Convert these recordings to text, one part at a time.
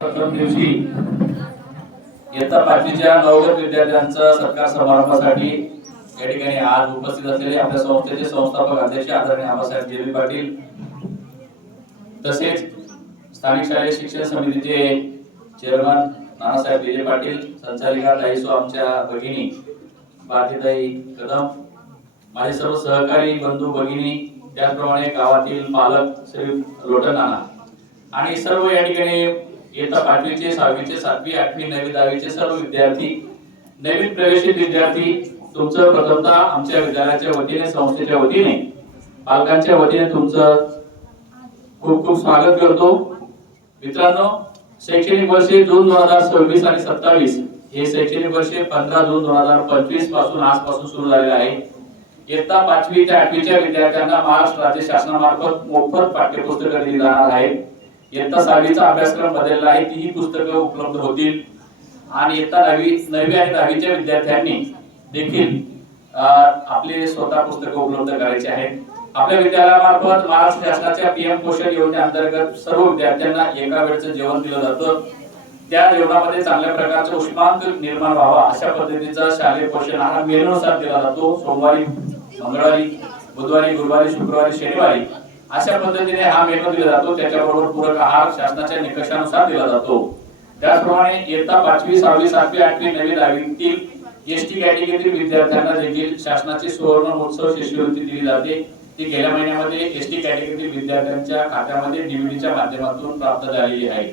प्रथम दिवशी इयत्ता 5वीच्या नवगत विद्यार्थ्यांचा सत्कार समारंभासाठी या ठिकाणी आज उपस्थित असलेले आपल्या संस्थेचे संस्थापक अध्यक्ष आदरणीय आबासाहेब जे.बी. पाटील, तसेच स्थानिक शालेय शिक्षण समितीचे चेअरमन नानासाहेब जे.जे. पाटील, संचालिका ताईसो आमच्या भगिनी भारतीताई कदम, माझे सर्व सहकारी बंधू भगिनी, त्याचप्रमाणे गावातील पालक श्री लोटन नाना आणि सर्व या ठिकाणी इयत्ता 5वीचे 6वीचे 7वी 8वी 9वी 10वीचे सर्व विद्यार्थी, नवीन प्रवेशित विद्यार्थी, तुमचं प्रथमतः आमच्या विद्यालयाच्या वतीने, संस्थेच्या वतीने, पालकांच्या वतीने तुमचं खूप खूप स्वागत करतो. मित्रांनो, शैक्षणिक वर्ष जून 2026 आणि 27 हे शैक्षणिक वर्ष 15 जून 2025 पासून आजपासून सुरू झालेले आहे. इयत्ता 5वी ते 8वीच्या विद्यार्थ्यांना महाराष्ट्र राज्य शासनामार्फत मोफत पाठ्यपुस्तकं दिली जाणार आहेत. इयत्ता 6वीचा अभ्यासक्रम बदलला आहे, तीही पुस्तकं उपलब्ध होतील आणि इयत्ता 9वी आणि 10वीच्या विद्यार्थ्यांनी देखील आपले स्वतः पुस्तकं उपलब्ध करायचे आहेत. आपल्या विद्यालयामार्फत महाराष्ट्र शासनाच्या पीएम पोषण योजनेअंतर्गत सर्व विद्यार्थ्यांना एका वेळचं जेवण दिलं जातं. त्या जेवणामध्ये चांगल्या प्रकारचा उष्मांक निर्माण व्हावा अशा पद्धतीचा शालेय पोषण आहार मेनूनुसार दिला जातो. सोमवारी, मंगळवारी, बुधवारी, गुरुवारी, शुक्रवारी, शनिवारी अशा पद्धतीने हा मेनू दिला जातो. त्याच्याबरोबर पूरक आहार शासनाच्या निकषानुसार दिला जातो. त्याचप्रमाणे इयत्ता 5वी 6वी 7वी 8वी 9वी 10वीतील एसटी कॅटेगरीतील विद्यार्थ्यांना देखील शासनाची सुवर्ण महोत्सव शिष्यवृत्ती दिली जाते. ती गेल्या महिन्यामध्ये एसटी कॅटेगरीतील विद्यार्थ्यांच्या खात्यामध्ये डीबीटीच्या माध्यमातून प्राप्त झालेली आहे.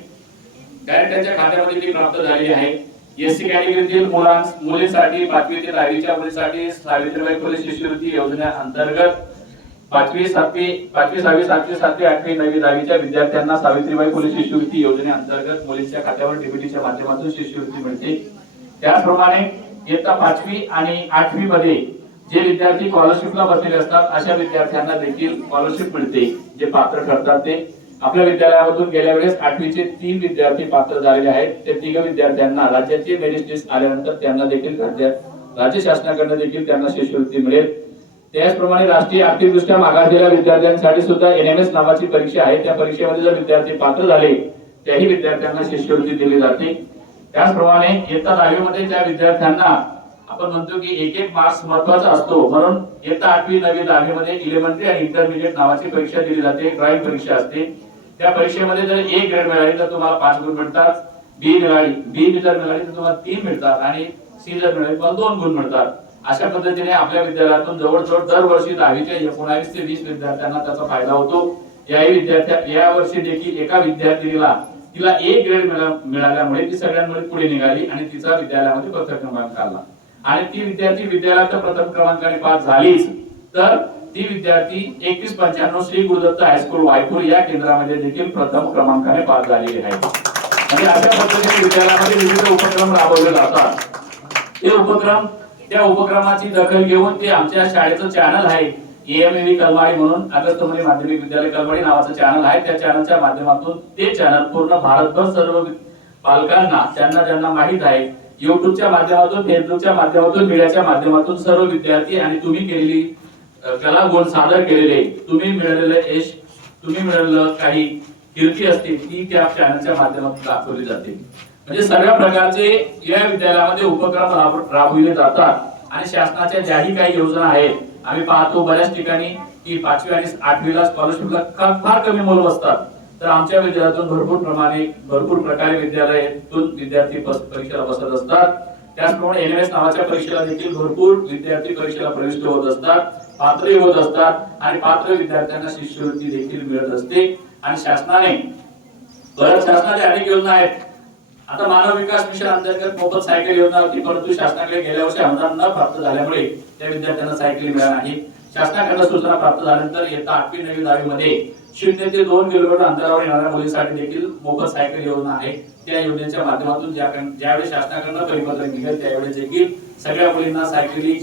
डायरेक्ट त्यांच्या खात्यामध्ये ती प्राप्त झालेली आहे. एससी कॅटेगरीतील मुलींसाठी 5वी ते 10वीच्या मुलींसाठी सावित्रीबाई फुले शिष्यवृत्ती योजनेअंतर्गत 5वी 6वी 7वी 8वी 9वी 10वीच्या विद्यार्थ्यांना सावित्रीबाई फुले शिष्यवृत्ती योजनेअंतर्गत मुलींच्या खात्यावर डीबीटीच्या माध्यमातून शिष्यवृत्ती मिळते. त्याचप्रमाणे इयत्ता 5वी आणि 8वी मध्ये जे विद्यार्थी स्कॉलरशिपला बसलेले असतात अशा विद्यार्थ्यांना देखील स्कॉलरशिप मिळते. जे पात्र ठरतात ते आपल्या विद्यालयामधून गेल्या वेळेस 8वीचे 3 विद्यार्थी पात्र झालेले आहेत. ते 3 विद्यार्थ्यांना राज्याची मेरिट लिस्ट आल्यानंतर त्यांना देखील राज्य शासनाकडून देखील त्यांना शिष्यवृत्ती मिळेल. त्याचप्रमाणे राष्ट्रीय आर्थिकदृष्ट्या मागासलेल्या विद्यार्थ्यांसाठी सुद्धा एनएमएस नावाची परीक्षा आहे. त्या परीक्षेमध्ये जर विद्यार्थी पात्र झाले त्याही विद्यार्थ्यांना शिष्यवृत्ती दिली जाते. त्याचप्रमाणे इयत्ता 10वी मध्ये ज्या विद्यार्थ्यांना आपण म्हणतो की एक मार्क्स महत्वाचा असतो, म्हणून इयत्ता 8वी 9वी 10वी मध्ये इलेमेंटरी आणि इंटरमिडिएट नावाची परीक्षा दिली जाते. ड्रॉइंग परीक्षा असते. त्या परीक्षेमध्ये जर A ग्रेड मिळाली तर तुम्हाला 5 गुण मिळतात. बी जर मिळाली तर तुम्हाला 3 मिळतात आणि सी जर मिळाली तर 2 गुण मिळतात. अशा पद्धतीने आपल्या विद्यालयातून जवळजवळ दरवर्षी 10वीच्या 19 ते 20 विद्यार्थ्यांना त्याचा फायदा होतो. या वर्षी देखील एका विद्यार्थिनीला तिला A ग्रेड मिळाल्यामुळे ती सगळ्यांमध्ये पुढे निघाली आणि तिचा विद्यालयामध्ये प्रथम क्रमांक आला आणि ती विद्यार्थी विद्यालयात प्रथम क्रमांकाने पास झालीच तर ती विद्यार्थी 3195 श्री गुरुदत्त हायस्कूल वायपूर या केंद्रामध्ये देखील प्रथम क्रमांकाने पास झालेली आहे. म्हणजे अशा पद्धतीने विद्यालयामध्ये विविध उपक्रम राबवले जातात. त्या उपक्रमाची दखल घेऊन ते आमच्या शाळेचं चॅनल आहे एएमव्ही कलमाडी म्हणून, अगस्तमुनी माध्यमिक विद्यालय कलमाडी नावाचं चॅनल आहे. त्या चॅनलच्या माध्यमातून ते चॅनल पूर्ण भारतभर सर्व पालकांना ज्यांना माहित आहे युट्यूबच्या माध्यमातून, फेसबुकच्या माध्यमातून, मीडियाच्या माध्यमातून सर्व विद्यार्थी आणि तुम्ही केलेली कला गुण सादर केलेले, तुम्ही मिळालेले यश, तुम्ही मिळालेलं काही कीर्ती असते ती त्या चॅनलच्या माध्यमातून दाखवली जाते. म्हणजे सगळ्या प्रकारचे या विद्यालयामध्ये उपक्रम राबविले जातात आणि शासनाच्या ज्याही काही योजना आहेत आम्ही पाहतो बऱ्याच ठिकाणी की 5वी आणि 8वीला स्कॉलरशिपला फार कमी मुलं बसतात, तर आमच्या विद्यालयातून भरपूर प्रकारे विद्यालयातून विद्यार्थी परीक्षेला बसत असतात. त्याचप्रमाणे एनएमएस नावाच्या परीक्षेला देखील भरपूर विद्यार्थी परीक्षेला प्रविष्ट होत असतात, पात्र होत असतात आणि पात्र विद्यार्थ्यांना शिष्यवृत्ती देखील मिळत असते. आणि शासनाच्या अनेक योजना आहेत. आता मानव विकास मिशन अंतर्गत मोफत सायकल योजना होती, परंतु शासनाकडे गेल्या वर्षी अनुदान न प्राप्त झाल्यामुळे त्या विद्यार्थ्यांना सायकल मिळाल्या नाही. शासनाकडून सूचना प्राप्त झाल्यानंतर इयत्ता 8वी 9वी 10वी मध्ये 0 ते 2 किलोमीटर अंतरावर येणाऱ्या मुलींसाठी देखील मोफत सायकल योजना आहे. त्या योजनेच्या माध्यमातून ज्यावेळी शासनाकडून परिपत्रक निघेल त्यावेळी देखील सगळ्या मुलींना सायकली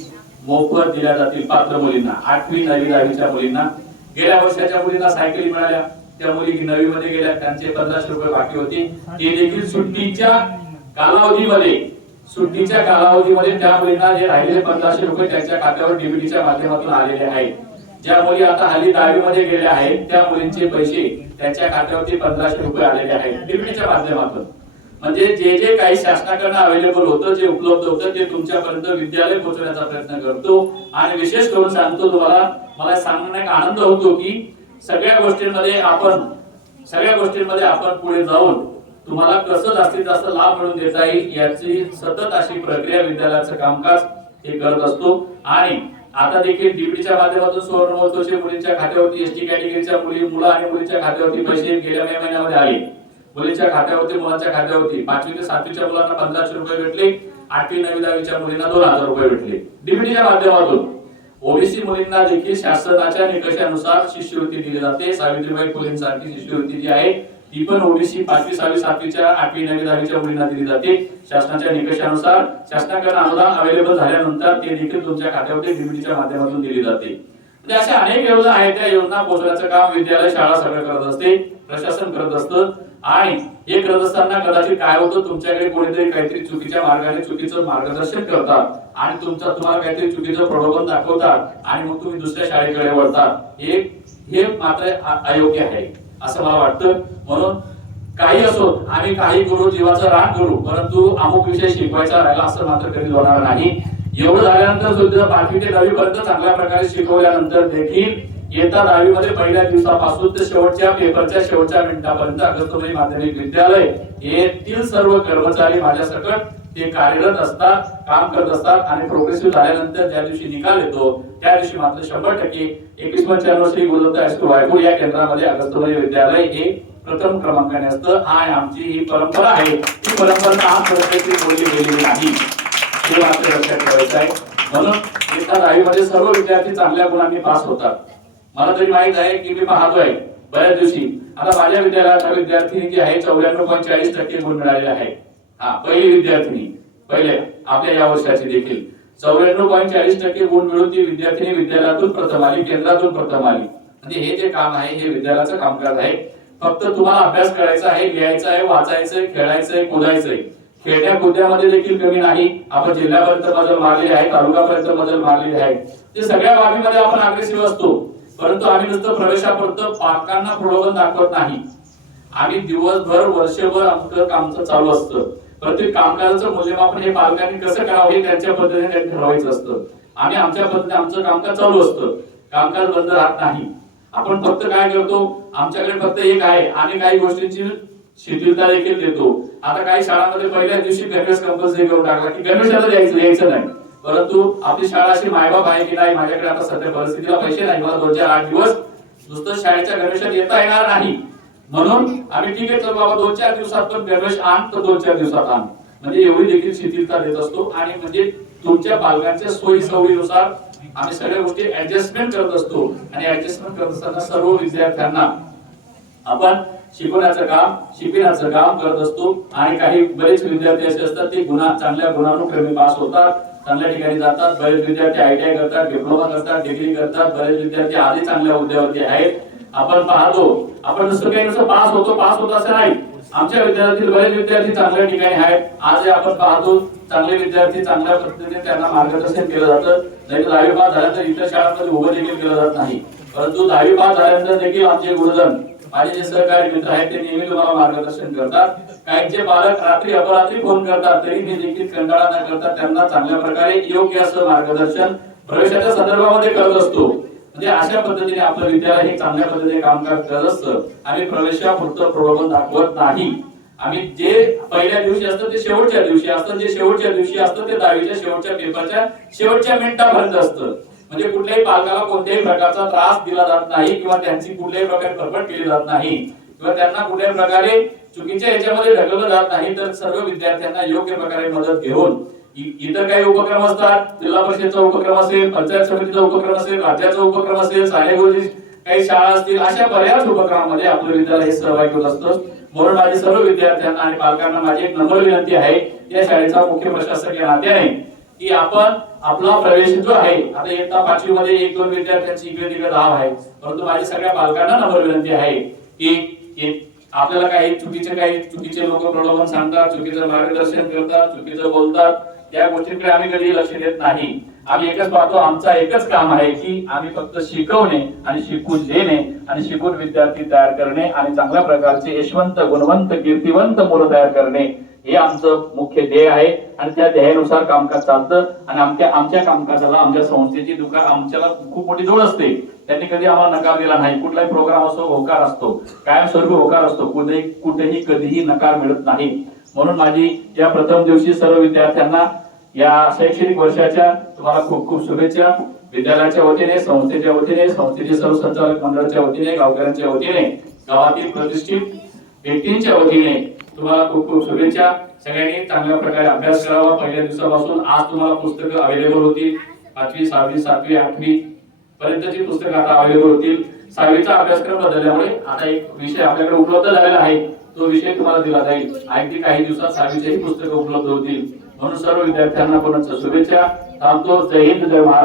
मोफत दिल्या जातील. पात्र मुलींना 8वी 9वी 10वीच्या मुलींना, गेल्या वर्षाच्या मुलींना सायकली मिळाल्या, त्या मुली 9वी मध्ये गेल्या, त्यांचे 1500 रुपये बाकी होते. ते देखील सुट्टीच्या कालावधीमध्ये त्या मुलींना जे राहिलेले 1500 रुपये त्यांच्या खात्यावर डीबीटीच्या माध्यमातून आलेले आहेत. ज्या मुली आता हल्ली 10वी मध्ये गेल्या आहेत त्या मुलींचे पैसे त्यांच्या खात्यावरती 1500 रुपये आलेले आहेत डीबीटीच्या माध्यमातून. म्हणजे जे जे काही शासनाकडून अवेलेबल होतं, जे उपलब्ध होतं ते तुमच्यापर्यंत विद्यालय पोहोचवण्याचा प्रयत्न करतो. आणि विशेष करून सांगतो तुम्हाला, मला सांगण्यात आनंद होतो की सगळ्या गोष्टींमध्ये आपण पुढे जाऊन तुम्हाला कसं जास्तीत जास्त लाभ मिळवून देता येईल याची सतत अशी प्रक्रिया विद्यालयाचं कामकाज हे करत असतो. आणि आता देखील डीबीटीच्या माध्यमातून सुवर्ण महोत्सवच्या मुलींच्या खात्यावरती एसटी कॅटेगरीच्या मुलं आणि मुलींच्या खात्यावरती पैसे गेल्या मे महिन्यामध्ये आले. मुलींच्या खात्यावरती, मुलांच्या खात्यावरती 5वी ते 7वीच्या मुलांना 1500 रुपये भेटले, 8वी 9वी 10वीच्या मुलींना 2000 रुपये भेटले डीबीटीच्या माध्यमातून. ओबीसी मुलींना देखील शासनाच्या निकषानुसार शिष्यवृत्ती दिली जाते. सावित्रीबाई फुलेंसारखी शिष्यवृत्ती जी आहे ती पण ओबीसी 5वी 6वी 7वीच्या 8वी 9वी 10वीच्या मुलींना दिली जाते शासनाच्या निकषानुसार. शासनाकडे अनुदान अवेलेबल झाल्यानंतर ते देखील तुमच्या खात्यावरती डीबीटीच्या माध्यमातून दिली जाते. म्हणजे अशा अनेक योजना आहेत, त्या योजना पोहोचवण्याचं काम विद्यालय, शाळा सगळं करत असते, प्रशासन करत असतं. आणि हे करत असताना कदाचित काय होतं, तुमच्याकडे कोणीतरी काहीतरी चुकीच्या मार्गाने चुकीचं मार्गदर्शन करतात आणि तुम्हाला काहीतरी चुकीचं प्रलोभन दाखवतात आणि मग तुम्ही दुसऱ्या शाळेकडे वळतात. हे मात्र अयोग्य आहे असं मला वाटतं. म्हणून काही असो, आम्ही काही करू, जीवाचं रान करू, परंतु अमुक विषय शिकवायचा राहिला असं मात्र कधी होणार नाही. एवढं झाल्यानंतर सुद्धा 5वी ते 10वी पर्यंत चांगल्या प्रकारे शिकवल्यानंतर देखील येत्या 10वी मध्ये पहिल्या दिवसापासून ते शेवटच्या पेपरच्या शेवटच्या मिनिटापर्यंत अगस्तपुरी माध्यमिक विद्यालय येथील सर्व कर्मचारी माझ्या सकट ते कार्यरत असतात, काम करत असतात. आणि प्रोग्रेसिव्ह झाल्यानंतर ज्या दिवशी निकाल येतो त्या दिवशी मात्र 100% 2195 श्री गुरुदत्त हायस्कूल वायपूर या केंद्रामध्ये अगस्तपुरी विद्यालय हे प्रथम क्रमांकाने असतं. आणि आमची ही परंपरा आहे, ही परंपरा आजपर्यंत बोलली गेलेली नाही, हे मात्र लक्षात ठेवायचं आहे. म्हणून येत्या 10वी मध्ये सर्व विद्यार्थी चांगल्या गुणांनी पास होतात. मला तरी माहित आहे की मी पाहतोय बऱ्याच दिवशी आता माझ्या विद्यालयाच्या विद्यार्थिनी जी आहे 94.40% गुण मिळालेले आहेत. पहिली विद्यार्थिनी, पहिले आपल्या या वर्षाची देखील 94.40% गुण मिळून ती विद्यार्थिनी विद्यालयातून प्रथम आली, केंद्रातून प्रथम आली. म्हणजे हे जे काम आहे हे विद्यालयाचं कामकाज आहे. फक्त तुम्हाला अभ्यास करायचा आहे, लिहायचं आहे, वाचायचंय, खेळायचंय, कुदायचंय. खेळण्या कुद्यामध्ये देखील कमी नाही. आपण जिल्ह्यापर्यंत मजल मारलेली आहे, तालुक्यापर्यंत मजल मारलेली आहे. ते सगळ्या बाबीमध्ये आपण अग्रेसिव्ह असतो. परंतु आम्ही नुसतं प्रवेशापुरतं पालकांना प्रलोभन दाखवत नाही. आम्ही दिवसभर वर्षभर आमचं चालू असतं. प्रत्येक कामकाजाचं मूल्यमापन हे पालकांनी कसं करावं हे त्यांच्या पद्धतीने ठरवायचं असतं. आम्ही आमच्या पद्धतीने आमचं कामकाज चालू असतं. कामकाज बंद राहत नाही. आपण फक्त काय करतो, आमच्याकडे फक्त एक आहे, आम्ही काही गोष्टींची शिथिलता देखील देतो. आता काही शाळांमध्ये पहिल्या दिवशी गणवेश कंपल्सरी करून टाकला की गणवेशाला यायचं नाही. परंतु आपली शाळा अशी मायबाप आहे की नाही, माझ्याकडे आता सध्या परिस्थितीला पैसे नाही, मला 2-4-8 दिवस नुसतं शाळेच्या गणवेशात येता येणार नाही. म्हणून आम्ही ठीक आहे चल बाबा 2-4 दिवसात पण गणवेश आण, तर 2-4 दिवसात आण. म्हणजे एवढी देखील शिथिलता देत असतो. आणि म्हणजे तुमच्या पालकांच्या सोयी सवयीनुसार आम्ही सगळ्या गोष्टी ऍडजस्टमेंट करत असतो. आणि ऍडजस्टमेंट करत असताना सर्व विद्यार्थ्यांना आपण शिकविण्याचं काम करत असतो. आणि काही बरेच विद्यार्थी असे असतात ते चांगल्या गुणानुक्रमे पास होतात, चांगल्या ठिकाणी जातात. बरेच विद्यार्थी ITI करतात, डिप्लोमा करतात, डिग्री करतात. बरेच विद्यार्थी आधी चांगल्या हुद्द्यावरती आहेत. आपण पाहतो, आपण नुसतं पास होतो असं नाही. आमच्या विद्यार्थ्यातील बरेच विद्यार्थी चांगल्या ठिकाणी आहेत. आज आपण पाहतो चांगले विद्यार्थी चांगल्या पद्धतीने त्यांना मार्गदर्शन केलं जातं. नाही तर 10वी पास झाल्यानंतर इतर शाळांमध्ये उभं देखील केलं जात नाही. परंतु 10वी पास झाल्यानंतर देखील आमचे गुरुजन, माझे जे सहकारी मित्र आहेत ते नेहमी तुम्हाला मार्गदर्शन करतात. काहींचे पालक रात्री अपरात्री फोन करतात, तरी मी देखील कंटाळा न करता त्यांना चांगल्या प्रकारे योग्य असं मार्गदर्शन प्रवेशाच्या संदर्भामध्ये करत असतो. म्हणजे अशा पद्धतीने आपलं विद्यालय हे चांगल्या पद्धतीने कामकाज करत असतं. आम्ही प्रवेशापुरतं प्रलोभन दाखवत नाही. आम्ही जे पहिल्या दिवशी असतं ते शेवटच्या दिवशी असतं, जे शेवटच्या दिवशी असतं ते 10वीच्या शेवटच्या पेपरच्या शेवटच्या मिनिटापर्यंत असतं. म्हणजे कुठल्याही पालकाला कोणत्याही प्रकारचा त्रास दिला जात नाही किंवा त्यांची कुठल्याही प्रकारे फरफट केली जात नाही किंवा त्यांना कुठल्याही प्रकारे चुकीच्या याच्यामध्ये ढकललं जात नाही. तर सर्व विद्यार्थ्यांना योग्य प्रकारे मदत घेऊन इतर काही उपक्रम असतात, जिल्हा परिषदेचा उपक्रम असेल, पंचायत समितीचा उपक्रम असेल, राज्याचा उपक्रम असेल, सानेगुरुजी काही शाळा असतील, अशा बऱ्याच उपक्रमामध्ये आपलं विद्यालय हे सहभागी होत असतं. म्हणून माझे सर्व विद्यार्थ्यांना आणि पालकांना माझी एक नम्र विनंती आहे या शाळेचा मुख्य प्रशासक या नात्याने की आपण आपला प्रवेश जो आहे, आता इयत्ता 5वी मध्ये 1-2 विद्यार्थ्यांची इकडे तिकडे धाव आहे, परंतु माझी सगळ्या पालकांना नम्र विनंती आहे की आपल्याला काही चुकीचे लोक प्रलोभन सांगतात, चुकीचं मार्गदर्शन करतात, चुकीचं बोलतात, त्या गोष्टींकडे आम्ही कधी लक्ष देत नाही. आम्ही एकच पाहतो, आमचा एकच काम आहे की आम्ही फक्त शिकवणे आणि शिकून देणे आणि शिकून विद्यार्थी तयार करणे आणि चांगल्या प्रकारचे यशवंत, गुणवंत, कीर्तिवंत मुलं तयार करणे हे आमचं मुख्य ध्येय आहे आणि त्या ध्येयानुसार कामकाज चालतं आणि आमच्या कामकाजाला आमच्या संस्थेची आमच्याला खूप मोठी जोड असते. त्यांनी कधी आम्हाला नकार दिला नाही. कुठलाही प्रोग्राम असो होकार असतो, कायमस्वरूपी होकार असतो, कुठेही कधीही नकार मिळत नाही. म्हणून माझी या प्रथम दिवशी सर्व विद्यार्थ्यांना या शैक्षणिक वर्षाच्या तुम्हाला खूप खूप शुभेच्छा. विद्यालयाच्या वतीने, संस्थेच्या वतीने, संस्थेचे सर्व संचालक मंडळाच्या वतीने, गावकऱ्यांच्या वतीने, गावातील प्रतिष्ठित व्यक्तींच्या वतीने तुम्हाला खूप खूप शुभेच्छा. सगळ्यांनी चांगल्या प्रकारे अभ्यास करावा. पहिल्या दिवसापासून आज तुम्हाला पुस्तकं अवेलेबल होतील. 5वी, 6वी, 7वी, 8वी पर्यंतची पुस्तकं आता अवेलेबल होतील. 6वीचा अभ्यासक्रम बदलल्यामुळे आता एक विषय आपल्याकडे उपलब्ध झालेला आहे, तो विषय तुम्हाला दिला जाईल. अगदी काही दिवसात 6वीचेही पुस्तकं उपलब्ध होतील. म्हणून सर्व विद्यार्थ्यांना पुन्हा शुभेच्छा. थांबतो. जय हिंद, जय महाराष्ट्र.